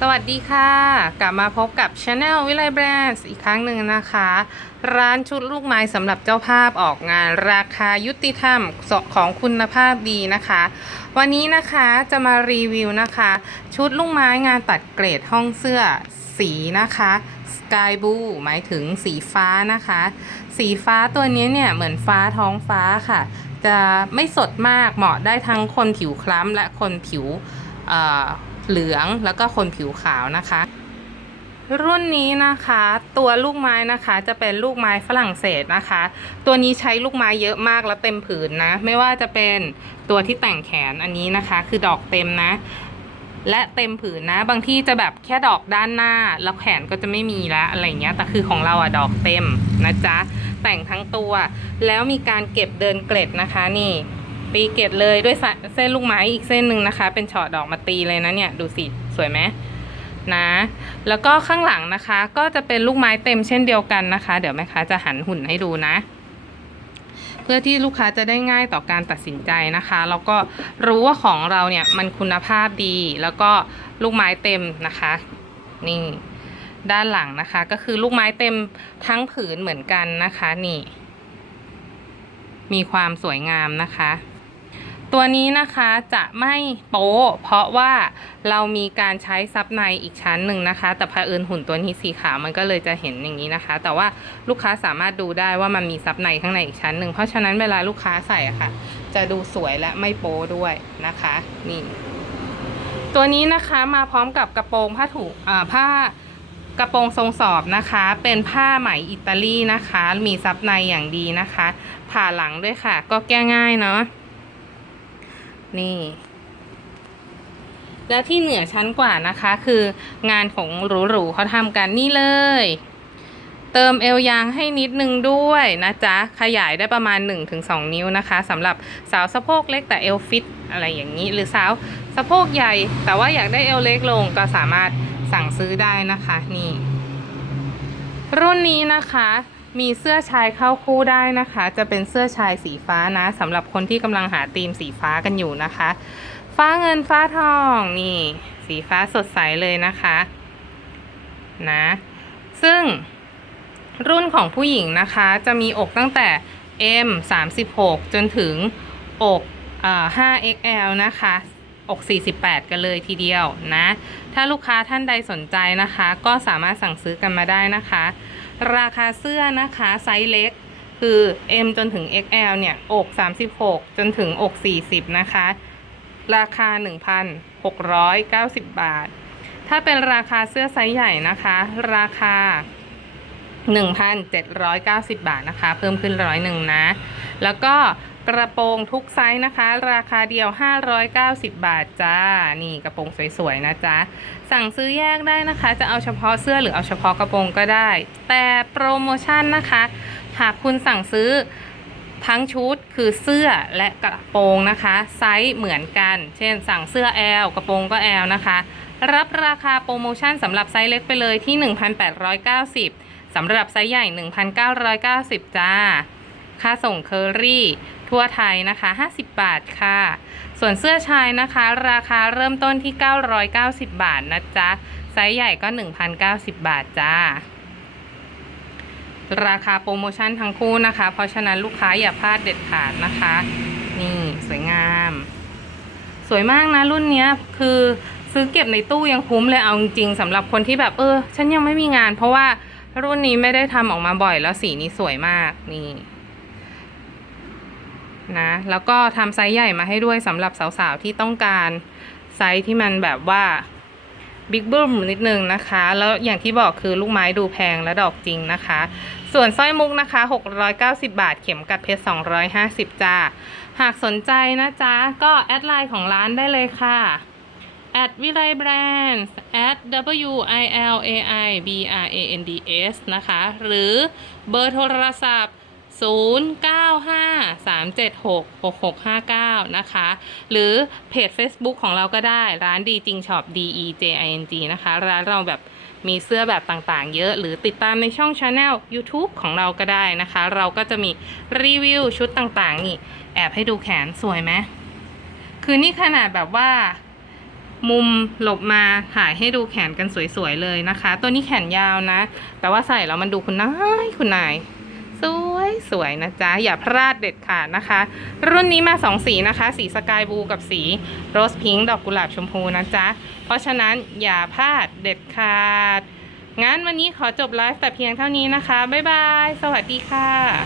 สวัสดีค่ะ กลับมาพบกับ Channel วิไลแบรนด์อีกครั้งหนึ่งนะคะ ร้านชุดลูกไม้สำหรับเจ้าภาพออกงานราคายุติธรรมของคุณภาพดีนะคะ วันนี้นะคะจะมารีวิวนะคะ ชุดลูกไม้งานตัดเกรดห้องเสื้อสีนะคะ Sky Blue หมายถึงสีฟ้านะคะ สีฟ้าตัวนี้เนี่ยเหมือนฟ้าท้องฟ้าค่ะ จะไม่สดมากเหมาะได้ทั้งคนผิวคล้ำและคนผิว เหลืองแล้วก็คนผิวขาวนะคะ รุ่นนี้นะคะ ตัวลูกไม้นะคะจะเป็นลูกไม้ฝรั่งเศสนะคะ ตัวนี้ใช้ลูกไม้เยอะมากแล้วเต็มผืนนะ ไม่ว่าจะเป็นตัวที่แต่งแขนอันนี้นะคะ คือดอกเต็มนะ และเต็มผืนนะ บางที่จะแบบแค่ดอกด้านหน้า แล้วแขนก็จะไม่มีแล้วอะไรเงี้ยแต่คือของเราอะดอกเต็มนะจ๊ะแต่งทั้งตัว แล้วมีการเก็บเดินเกล็ดนะคะนี่ ตีเกล็ดเลยด้วยเส้นลูกไม้อีกเส้นหนึ่งนะคะ เป็นเฉาะดอกมาตีเลยนะเนี่ย ดูสิสวยไหมนะ แล้วก็ข้างหลังนะคะ ก็จะเป็นลูกไม้เต็มเช่นเดียวกันนะคะ เดี๋ยวแม่ค้าจะหันหุ่นให้ดูนะ เพื่อที่ลูกค้าจะได้ง่ายต่อการตัดสินใจนะคะแล้วก็รู้ว่าของเราเนี่ยมันคุณภาพดี แล้วก็ลูกไม้เต็มนะคะ นี่ด้านหลังนะคะ ก็คือลูกไม้เต็มทั้งผืนเหมือนกันนะคะนี่มีความสวยงามนะคะ ตัวนี้นะคะจะไม่โป๊ะเพราะว่าเรามีการใช้ซับในอีกชั้นหนึ่งนะคะ แต่พอเอิญหุ่นตัวนี้สีขาวมันก็เลยจะเห็นอย่างนี้นะคะ แต่ว่าลูกค้าสามารถดูได้ว่ามันมีซับในข้างในอีกชั้นหนึ่งเพราะฉะนั้นเวลาลูกค้าใส่อะค่ะ จะดูสวยและไม่โป๊ด้วยนะคะนี่ตัวนี้นะคะมาพร้อมกับกระโปรงผ้าถุงอ่าผ้ากระโปรงทรงสอบนะคะ เป็นผ้าไหมอิตาลีนะคะ มีซับในอย่างดีนะคะ ผ่าหลังด้วยค่ะ ก็แก้ง่ายเนาะ นี่ แล้วที่เหนือชั้นกว่านะคะ คืองานของหรูๆเขาทำกันนี่เลย เติมเอวยางให้นิดนึงด้วยนะจ๊ะ ขยายได้ประมาณ 1-2 นิ้วนะคะสำหรับสาวสะโพกเล็กแต่เอวฟิตอะไรอย่างนี้ หรือสาวสะโพกใหญ่ แต่ว่าอยากได้เอวเล็กลงก็สามารถสั่งซื้อได้นะคะนี่รุ่นนี้นะคะ มีเสื้อชายเข้าคู่ได้นะคะ จะเป็นเสื้อชายสีฟ้านะสำหรับคนที่กำลังหาธีมสีฟ้ากันอยู่นะคะ ฟ้าเงินฟ้าทองนี่ สีฟ้าสดใสเลยนะคะนะซึ่งรุ่นของผู้หญิงนะคะ จะมีอกตั้งแต่ M 36จนถึงอกอ 5XL นะคะอก 48 กันเลยทีเดียวนะ ถ้าลูกค้าท่านใดสนใจนะคะ ก็สามารถสั่งซื้อกันมาได้นะคะ ราคาเสื้อนะคะไซส์เล็กคือ M จนถึง XL เนี่ยอก 36 จนถึงอก 40 นะคะ ราคา 1,690 บาท ถ้าเป็นราคาเสื้อไซส์ใหญ่นะคะ ราคา 1,790 บาทนะคะ เพิ่มขึ้นร้อยหนึ่งนะ แล้วก็ กระโปรงทุกไซส์นะคะ ราคาเดียว 590 บาทจ้า นี่กระโปรงสวยๆนะจ๊ะ สั่งซื้อแยกได้นะคะ จะเอาเฉพาะเสื้อหรือเอาเฉพาะกระโปรงก็ได้ แต่โปรโมชั่นนะคะ หากคุณสั่งซื้อทั้งชุดคือเสื้อและกระโปรงนะคะ ไซส์เหมือนกัน เช่น สั่งเสื้อ L กระโปรงก็ L นะคะ รับราคาโปรโมชั่นสำหรับไซส์เล็กไปเลยที่ 1,890สำหรับไซส์ใหญ่ 1,990 จ้า ค่าส่งเคอรี่ ทั่วไทยนะคะ 50 บาทค่ะ ส่วนเสื้อชายนะคะ ราคาเริ่มต้นที่ 990 บาทนะจ๊ะ ไซส์ใหญ่ก็ 1,090 บาทจ้า ราคาโปรโมชั่นทั้งคู่นะคะ เพราะฉะนั้นลูกค้าอย่าพลาดเด็ดขาดนะคะ นี่สวยงาม สวยมากนะรุ่นนี้คือซื้อเก็บในตู้ยังคุ้มเลยเอาจริงๆสำหรับคนที่แบบเออ ฉันยังไม่มีงาน เพราะว่ารุ่นนี้ไม่ได้ทำออกมาบ่อยแล้วสีนี้สวยมากนี่ นะแล้วก็ทำไซส์ใหญ่มาให้ด้วยสำหรับสาวๆที่ต้องการไซส์ที่มันแบบว่าบิ๊กบึ้มนิดนึงนะคะ แล้วอย่างที่บอกคือลูกไม้ดูแพงและดอกจริงนะคะ ส่วนสร้อยมุกนะคะ 690 บาท เข็มกัดเพชร 250 จ้า หากสนใจนะจ๊ะ ก็แอดไลน์ของร้านได้เลยค่ะ at วิไลแบรนด์ at w i l a i b r a n d s นะคะ หรือเบอร์โทรศัพท์ 0953766659 นะคะ หรือเพจ Facebook ของเราก็ได้ร้านดีจริงช็อป D E J I N G นะคะ ร้านเราแบบมีเสื้อแบบต่างๆ เยอะ หรือติดตามในช่อง Channel YouTube ของเราก็ได้นะคะ เราก็จะมีรีวิวชุดต่างๆ นี่ แอบให้ดูแขนสวยไหมคือนี่ขนาดแบบว่ามุมหลบมาถ่ายให้ดูแขนกันสวยๆเลยนะคะ ตัวนี้แขนยาวนะ แต่ว่าใส่แล้วมันดูคุณนายคุณนาย สวยสวยนะจ๊ะ อย่าพลาดเด็ดขาดนะคะ รุ่นนี้มาสองสีนะคะ สีสกายบลูกับสีโรสพิงค์ดอกกุหลาบชมพูนะจ๊ะ เพราะฉะนั้นอย่าพลาดเด็ดขาดงั้นวันนี้ขอจบไลฟ์แต่เพียงเท่านี้นะคะ บ๊ายบาย สวัสดีค่ะ